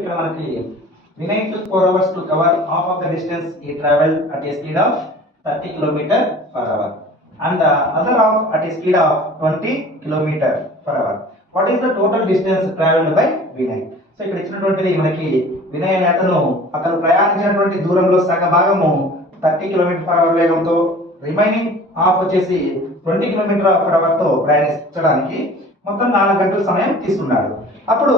ఇక్కడ మనకి Vinay took 4 hours to cover half of the distance he traveled at a speed of 30 km per hour and the other half at a speed of 20 km per hour. What is the total distance traveled by Vinay? So ఇక్కడ ఇచ్చినటువంటిది మనకి వినయ్ అనే అతను ప్రయాణించినటువంటి దూరంలో సగ భాగము 30 km per hour వేగంతో remaining half వచ్చేసి 20 km per hour తో ప్రయాణించడానికి మొత్తం 4 గంటల సమయం తీసుకున్నాడు. అప్పుడు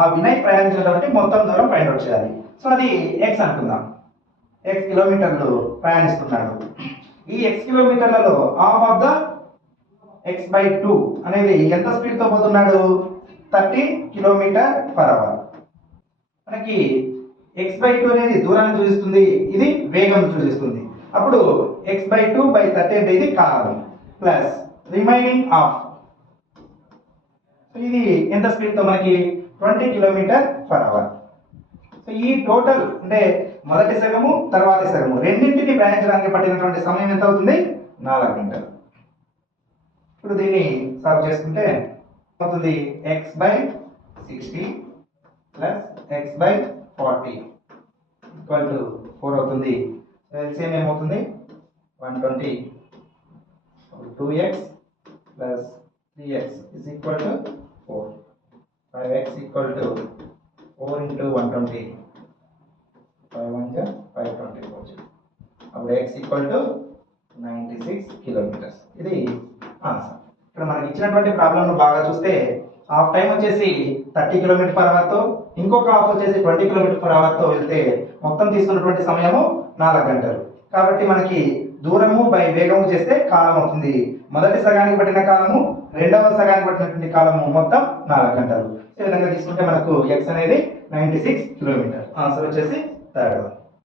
ఆ వినయ్ ప్రయాణించినటువంటి మొత్తం దూరం ఫైండ్ అవుట్ చేయాలి. సో అది x అనుకుందాం. x కిలోమీటర్లు ప్రయాణిస్తున్నాడు. ఈ x కిలోమీటర్లలో హాఫ్ ఆఫ్ ద x/2 అనేది ఎంత స్పీడ్ తో పోతున్నాడు? 30 km per hour. మనకి x/2 అనేది దూరాన్ని సూచిస్తుంది, ఇది వేగం సూచిస్తుంది. అప్పుడు x/2/30 అంటే ఇది కాలం ప్లస్ రిమైనింగ్ హాఫ్, ఇది ఎంత స్పీడ్ తో మనకి 20 km per hour. సో ఈ టోటల్ అంటే మొదటి సగము తర్వాతి సగము రెండింటిని ప్రయాణించడానికి పట్టినటువంటి సమయం ఎంత అవుతుంది? 4 గంటలు. ఇప్పుడు దీన్ని సాల్వ్ చేసుకుంటే అవుతుంది x/60 plus x/40 equal to 4 అవుతుంది. ఎల్సిఎం ఏమవుతుంది? 120. 2x plus 3x is equal to 4. 5x equal to 4 into 120. 5 1 524. అప్పుడు x equal to 96 kilometers. ఇది ఆన్సర్. ఇక్కడ మనకి ఇచ్చినటువంటి ప్రాబ్లమ్ బాగా చూస్తే హాఫ్ టైం వచ్చేసి 30 km per hour తో ఇంకొక హాఫ్ వచ్చేసి 20 km per hour తో వెళ్తే మొత్తం తీసుకున్నటువంటి సమయము 4 గంటలు. కాబట్టి మనకి దూరము బై వేగము చేస్తే కాలం అవుతుంది. మొదటి సగానికి పట్టిన కాలము రెండవ సగానికి పట్టినటువంటి కాలము మొత్తం 4 గంటలు. ఈ విధంగా తీసుకుంటే మనకు x అనేది 96 కిలోమీటర్. ఆన్సర్ వచ్చేసి 3rd one.